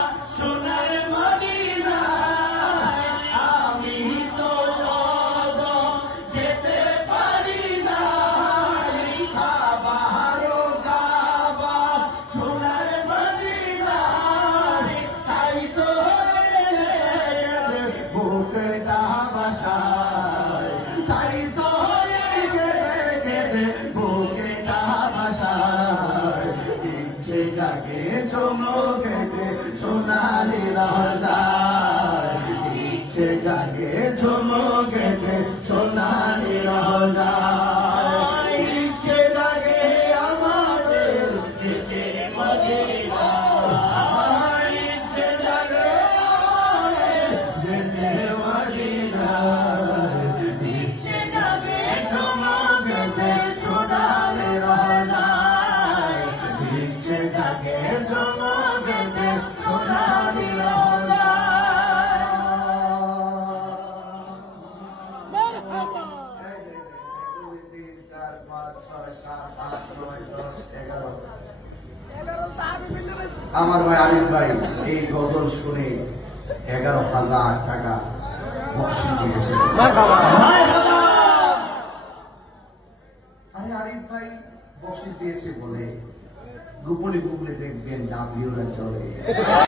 সোনার মদিনায় আমি তো যেতে পারি না। কাবারো কাবা সোনার মদিনায়, তাই তো বুকটা বাসায়, তাই তো বুকটা বাসায়। ইচ্ছে জাগে চমকেতে সোনালি রাজায়, ইচ্ছে জাগে চমকেতে সোনালি রাজায়। ইচ্ছে জাগে আমাদের যেতে মদিনায়, ইচ্ছে জাগে যেতে মদিনায়। ইচ্ছে জাগে চমকেতে সোনালি রাজায়, ইচ্ছে জাগে চমকেতে সোনালি রাজায়। 2, 3, 4, 5, 6, 7, 8, 9, 10, 11। আমার ভাই আরিফ ভাই এই গজল শুনে 11,000 টাকা বকশিশ দিয়েছে। আরে আরিফ ভাই বকশিশ দিয়েছে বলে গোপনে গোপনে দেখবেন ডাবিওরা চলে।